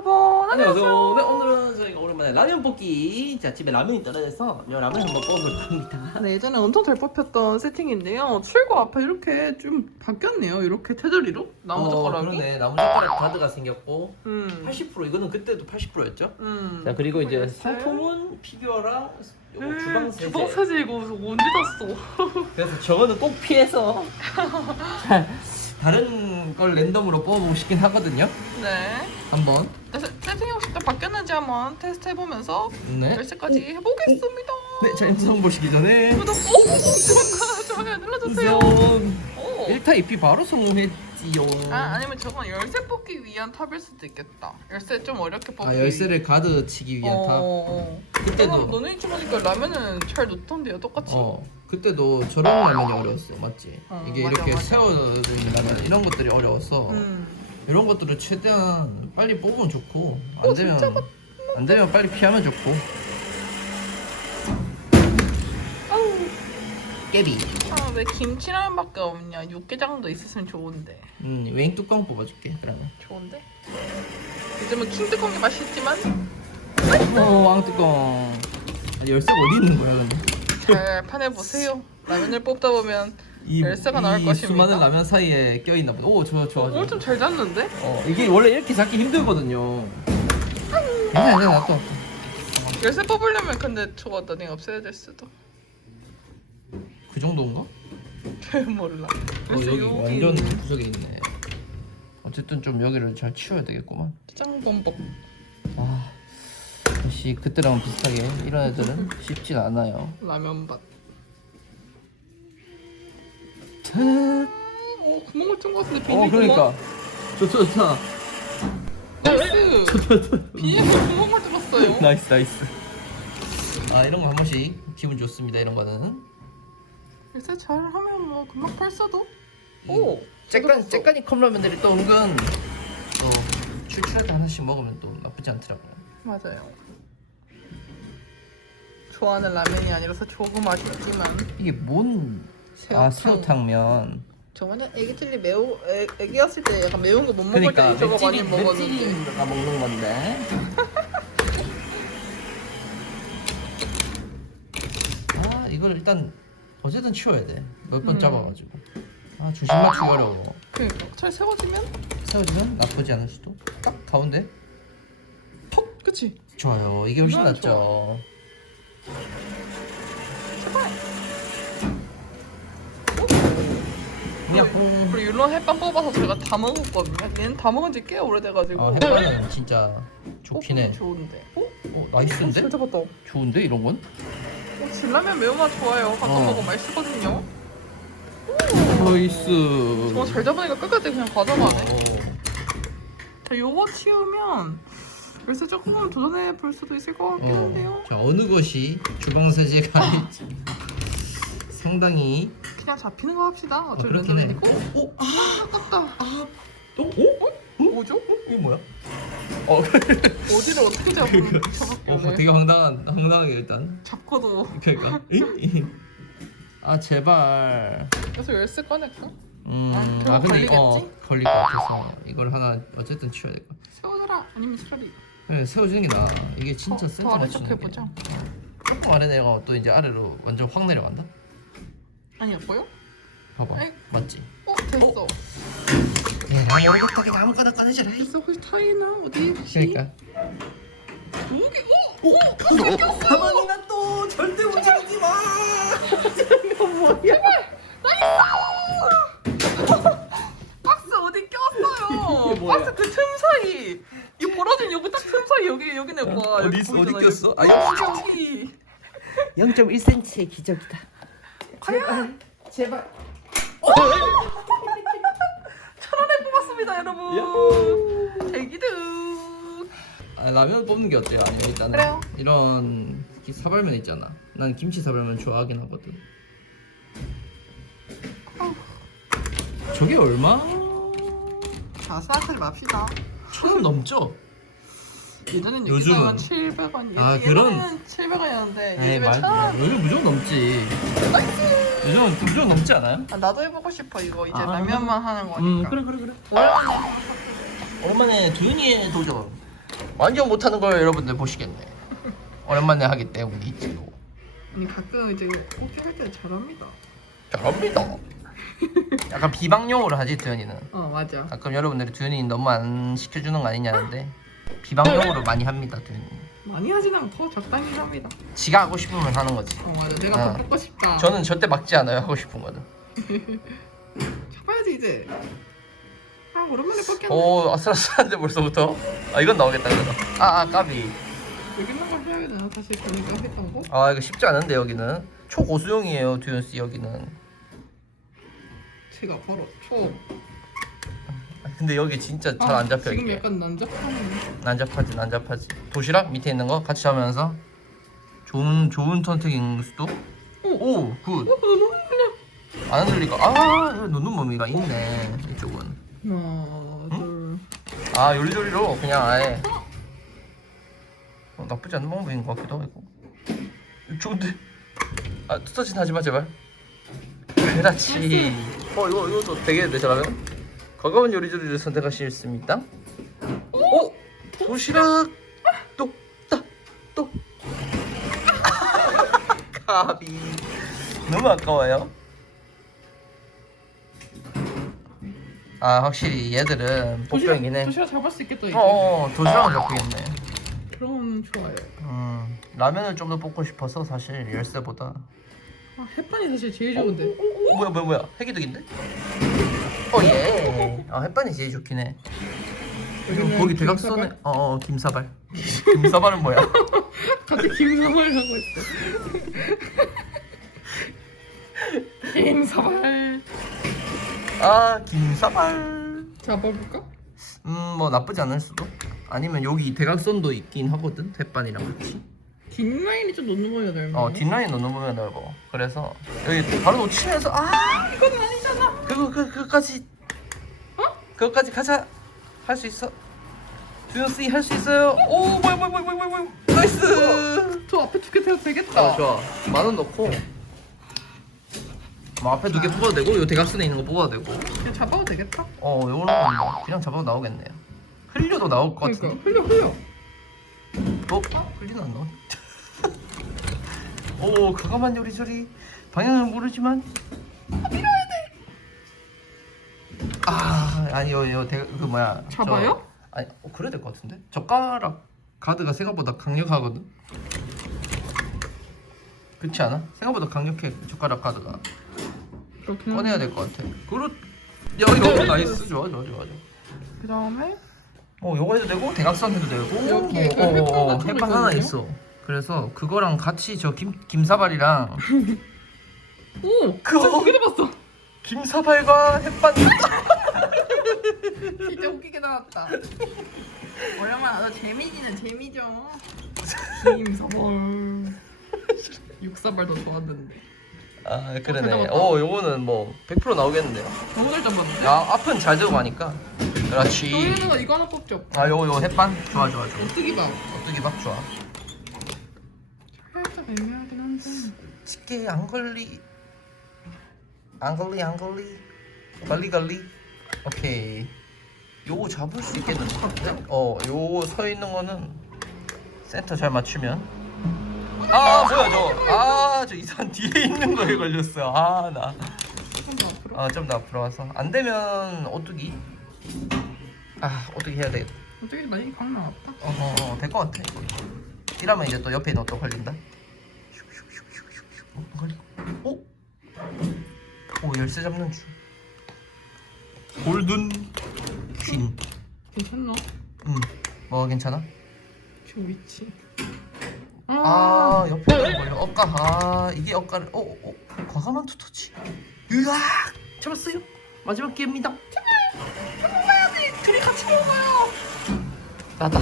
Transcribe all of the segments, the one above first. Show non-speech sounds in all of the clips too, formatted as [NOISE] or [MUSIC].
여러분 안녕하세요. 네, 오늘은 저희가 오랜만에 라면 볶기. 자, 집에 라면이 떨어져서 이 라면 한번 뽑아볼 겁니다. 네, 예전에 엄청 잘 뽑혔던 세팅인데요. 출구 앞에 이렇게 좀 바뀌었네요. 이렇게 테두리로 나무 어, 젓가락이. 그러네. 나무 젓가락 가드가 생겼고 음. 80% 이거는 그때도 80%였죠? 음. 자, 그리고 이제. 상품은 피규어랑 요거 음, 주방 세제. 주방 세제 이거 언제 샀어? [LAUGHS] 그래서 저거는 꼭 피해서 [LAUGHS] 자, 다른 걸 랜덤으로 뽑아보고 싶긴 하거든요. 네. 한번. 네, 세- 세팅이 혹시 또 바뀌었는지 한번 테스트 해보면서 네. 열쇠까지 해보겠습니다. 네, 자, 영상 보시기 전에 구독 꼭 좋아요, 좋아요 눌러주세요. 우선 오. 1타 2피 바로 성공했지요. 아 아니면 저건 열쇠 뽑기 위한 탑일 수도 있겠다. 열쇠 좀 어렵게 뽑기. 아, 열쇠를 가드 치기 위한 탑. 어. 그때도 너네 집 보니까 라면은 잘 넣던데요, 똑같이. 어 그때도 저런 라면이 어려웠어요 맞지? 어, 이게 맞아, 이렇게 맞아. 세워진 라면 이런 것들이 어려워서 음. 이런 것들을 최대한 빨리 뽑으면 좋고 어, 안 되면 진짜 안 되면 빨리 피하면 좋고. 깨비 아, 왜 김치라면밖에 없냐? 육개장도 있었으면 좋은데. 음 웨잉 뚜껑 뽑아줄게 그러면 좋은데? 요즘은 킹뚜껑이 맛있지만 어 왕 뚜껑 아니 열쇠가 어디 있는 거야 근데 잘 판해보세요. 라면을 뽑다 보면 이, 열쇠가 나올 이 것입니다. 수많은 라면 사이에 껴있나 보다 오 좋아 좋아 좋아 오늘 좀잘 잡는데? 어 이게 원래 이렇게 잡기 힘들거든요 괜찮아 괜찮아 놔둬 열쇠 뽑으려면 근데 저거 나중에 없애야 될 수도. 그 정도인가? 잘 [LAUGHS] 몰라. 어, 그래서 여기 여기 완전 구석에 있네. 어쨌든 좀 여기를 잘 치워야 되겠구만. 짱범벅. 아, 역시 그때랑 비슷하게 이런 애들은 쉽진 않아요. 라면밭. 짠. 어 구멍을 뜬것 같은데 비닐 어, 그러니까. 좋다, 좋다. 나이스. 비닐에 구멍을 뚫었어요. 나이스, 나이스. 아, 이런 거 한 번씩 기분 좋습니다. 이런 거는. 열쇠 잘하면 뭐 금방 팔 수도. 오. 째깐, 째깐이 컵라면들이 또 은근 또 출출할 때 하나씩 먹으면 또 나쁘지 않더라고요. 맞아요. 좋아하는 라면이 아니라서 조금 아쉽지만 이게 뭔? 아, 새우탕면. 저번에 애기들이 매우 애, 애기였을 때 약간 매운 거 못 먹을 그러니까 때 저거 많이 맵찔이, 먹었는데 맵찔이가 먹는 건데. [LAUGHS] 아 이걸 일단 어쨌든 치워야 돼. 몇 번 음. 잡아가지고. 아 중심 맞추기 어려워. 그러니까 잘 세워지면 세워지면 나쁘지 않을 수도. 딱 가운데. 톡 그치 좋아요. 이게 훨씬 이건 낫죠. 제발 그냥 공. 그리고 이런 햇반 뽑아서 제가 다 먹었거든요 얘는 다 먹은 지 꽤 오래돼가지고 아 햇반은 진짜 좋긴 해. 어, 좋은데 어? 어 나이스인데? 잘 잡았다 어, 좋은데 이런 건? 진라면 매운맛 좋아요 가끔 어. 먹으면 맛있거든요 나이스. 저거 잘 잡으니까 끝까지 그냥 가져가네 어. 자 요거 치우면 열쇠 조금 도전해 볼 수도 있을 것 같긴 어, 한데요 자 어느 것이 주방 세제가 될지 상당히 그냥 잡히는 거 합시다. 어차피 그렇긴 해. 랜덤이니까. 오, 아 아깝다. 또? 오? 뭐죠? 이게 뭐야? 어, [LAUGHS] 어디를 어떻게 잡으면 어 잡았길래 되게 황당한 황당하게 일단. 잡고도. 그러니까. 아 제발. 그래서 열쇠 꺼낼까? 음, 아, 결국 아어 걸리겠지? 걸릴 것 같아서 이걸 하나 어쨌든 치워야 될 것 같아. 세워줘라. 아니면 차라리 그래 세워주는 게 나아. 이게 진짜 더, 센터 더 맞추는 게. 아래쪽 해보자. 조금 아래 내가 또 이제 아래로 완전 확 내려간다 보여? 봐봐. 에이. 맞지? 어 됐어. 야 모르겠다 그냥 아무거나 꺼내줘라 됐어. 혹시 타이나? 어디? 그러니까. 여기 어? 어? 박스 꼈어! 가만히 놔둬 절대 움직이지 마! 박스 어디 꼈어요? 이게 뭐야? 박스 그 틈 사이! 이 벌어진 여기 딱 틈 사이 여기 여기네 봐 어디 여기 있어? 어디 꼈어? 아, 여기. 여기 0.1cm의 기적이다 제발 [LAUGHS] 천 원에 뽑았습니다 여러분 대기득 아, 라면 뽑는 게 어때요? 아니면 일단은 그래요. 이런 기- 사발면 있잖아. 난 김치 사발면 좋아하긴 하거든. 저게 얼마? 자 생각하지 맙시다 천 원 넘죠? 예전엔 요즘은? 여기다가 700원 아, 예, 그런- 예전에는 700원이었는데 에이 요즘에 말천 원. 요즘 무조건 넘지. 요즘은 무조건 넘지 않아요? 아, 나도 해보고 싶어 이거 이제 아, 라면만 하는 음 거니까 그래 그래 그래. 오랜만에 오랜만에 도윤이의 도전. 완전 못하는 걸 여러분들 보시겠네. 오랜만에 하기 때문이지요. 아니 가끔 이제 꽃게 할때 잘합니다. 잘합니다. 약간 비방용으로 하지 두현이는. 어 맞아. 가끔 여러분들이 두현이 너무 안 시켜주는 거 아니냐는데 비방용으로 많이 합니다 두현이. 많이 하진 않고 적당히 합니다. 지가 하고 싶으면 하는 거지. 어 맞아. 내가 어. 더 뽑고 싶다. 저는 절대 막지 않아요 하고 싶은 거는. [LAUGHS] 잡아야지 이제. 아 오랜만에 뽑겠네. 오 아슬아슬한데 벌써부터. 아 이건 나오겠다 그래도. 아아 까비. 여기 있는 걸 해야 되나? 사실 보니까 했던 거. 아 이거 쉽지 않은데 여기는 초고수용이에요 두현 씨 여기는. 제가 바로 초. 아, 근데 여기 진짜 잘 아, 안 잡혀 지금 이게. 약간 난잡하네. 난잡하지 난잡하지. 도시락 밑에 있는 거 같이 하면서 좋은 좋은 선택인 수도. 오 굿. 어 너무 그냥. 안 흔들리고 아 몸이가 있네 이쪽은. 하나 둘. 아 요리조리로 그냥 아예 어, 나쁘지 않은 방법인 것 같기도 하고 좋은데 아 투터진 하지마 제발 그렇지 어 이거 이것도 되겠는데 잘하면 과감한 요리조리를 선택하셨습니다 오 도시락 똑딱 똑 가비 [LAUGHS] 너무 아까워요 아 확실히 얘들은 복병이긴 해 도시락 잡을 수 있겠다 이제. 어, 어 도시락은 잡히겠네. 그럼 좋아요. 음, 라면을 좀 더 뽑고 싶어서 사실 열쇠보다. 아 햇반이 사실 제일 좋은데. 어, 뭐야 뭐야 뭐야 해기득인데? 어 예. 아 햇반이 제일 좋긴 해. 그리고 여기는 거기? 대각선에 어, 어 김사발. 김사발은 뭐야? [LAUGHS] 갑자기 김사발 하고 있어. [LAUGHS] 김사발. 아 김사발. 잡아볼까? 음뭐 나쁘지 않을 수도. 아니면 여기 대각선도 있긴 하거든 햇반이랑 같이. 뒷 라인이 좀 놓는 거야 닮은. 어 뒷라인 넣는 보면 넓어. 그래서 여기 바로 놓치면서 아 이건 아니잖아. 그거 그 그거까지. 어? 그거까지 가자. 할 수 있어. 주현 씨할 수 있어요. 오 뭐야 뭐야 뭐야 뭐야 뭐야. 나이스. 저 앞에 두개 태워도 되겠다. 아 좋아. 만 원 넣고. 뭐 앞에 두 개 뽑아도 되고 요 대각선에 있는 거 뽑아도 되고. 그냥 잡아도 되겠다. 어 요거는 뭐 그냥 잡아도 나오겠네요 흘려도 나올 것 그러니까. 같은데. 흘려 흘려. 어? 흘리는 안 나와 [LAUGHS] 오 과감한 요리조리. 방향은 모르지만 아 아니 요 요그 뭐야. 저- 잡아요? 아니 어, 그래야 될 것 같은데? 젓가락 가드가 생각보다 강력하거든? 그렇지 않아? 생각보다 강력해 젓가락 가드가. 이렇게 꺼내야 될 것 같아. 그렇 야 이거 나이스. 좋아 좋아 좋아 좋아. 그 다음에? 어 요거 해도 되고 대각선 해도 되고. 여기 그 어, 어, 햇반 어, 햇반 하나? 있어. 그래서 그거랑 같이 저 김 김사발이랑 [LAUGHS] 오 그거- 두개 잡았어. 김사발과 햇반 [LAUGHS] 진짜 웃기게 나왔다. 오랜만에 하다 재미지는 재미죠. [LAUGHS] 김사발. 육사발도 좋았는데. 아잘 그러네. 어 요거는 뭐 100% 나오겠는데요 너무 잘 잡았는데. 야 앞은 잘 들고 가니까 그렇지 저희는 이거 하나 뽑죠. 아 요거 요거 햇반 좋아 좋아 좋아 어떻게 봐? 어떻게 밥 좋아 살짝 애매하긴 한데. 집게 안 걸리 안 걸리 안 걸리 걸리 걸리 오케이. 요거 잡을 수 있겠는데? 어 요거 서 있는 거는 센터 잘 맞추면. 아 뭐야 저아저 이상 [LAUGHS] 뒤에 있는 거에 걸렸어 아나아좀 더 앞으로. 와서. 안 되면 오뚜기 아 오뚜기 해야 되겠다 어떻게 많이 강 나왔다. 어어 될것 같아. 이거. 이러면 이제 또 옆에 있는 것도 걸린다. 슉슉슉슉슉 어, 걸리고 오? 오 열쇠 잡는 중 골든 퀸. 괜찮나? 음, 뭐가 괜찮아? 저 위치. 아 옆에 있는 거 걸려 엇가 아 이게 엇가를 어, 어 과감한 투터치. 으악 잡았어요. 마지막 기회입니다. 둘이 같이 먹어요. 나다.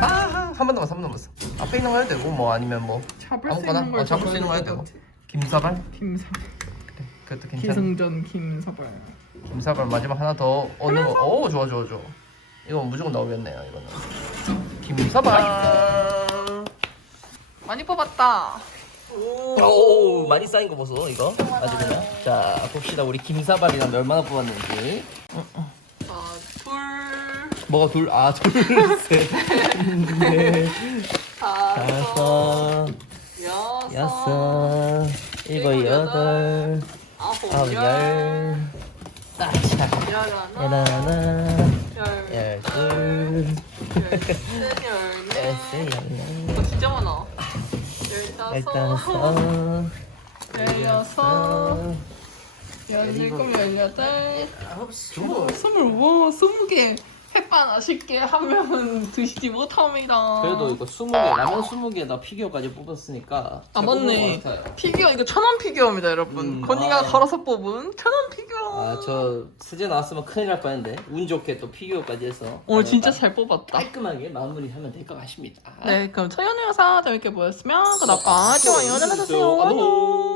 아 한 번 남았어 한 번 남았어. 앞에 있는 거 해도 되고 뭐 아니면 뭐 잡을 수 있는 걸 어, 잡을 수 있는 거 해도 되고. 김사발? 김사발. 그래 그것도 괜찮아. 기승전 김사발. 김사발 마지막 하나 더 얻는 거. 오 좋아 좋아 좋아. 이거 무조건 나오겠네요 이거는. 김사발. 많이 뽑았다. 오 많이 쌓인 거 보소 이거 아주 그냥. 자 봅시다 우리 김사발이랑 얼마나 뽑았는지. 아, 둘. 뭐가 둘? 아, 둘, [LAUGHS] 셋, 넷, 다섯, 여섯, 여섯, 일곱, 일곱, 여덟, 아홉, 아홉, 열, 열, 열하나, 열넷. 진짜 많아. 열다섯, 열여섯, 열일곱, 열여덟, 아홉, 스물. 스물, 와, 스무 개. 햇반 아쉽게 한 명은 드시지 못합니다. 그래도 이거 20개, 라면 20개에다 피규어까지 뽑았으니까 아잘 맞네 뽑은 것 같아요. 피규어 이거 천원 피규어입니다 여러분 음, 건이가 아. 걸어서 뽑은 천원 피규어 아, 저 수제 나왔으면 큰일 날 뻔했는데 운 좋게 또 피규어까지 해서 오늘 진짜 딱잘 뽑았다 깔끔하게 마무리하면 될 것 같습니다. 네 그럼 첫 연애 영상 재밌게 보였으면 구독과 좋아요 눌러주세요 아, 너무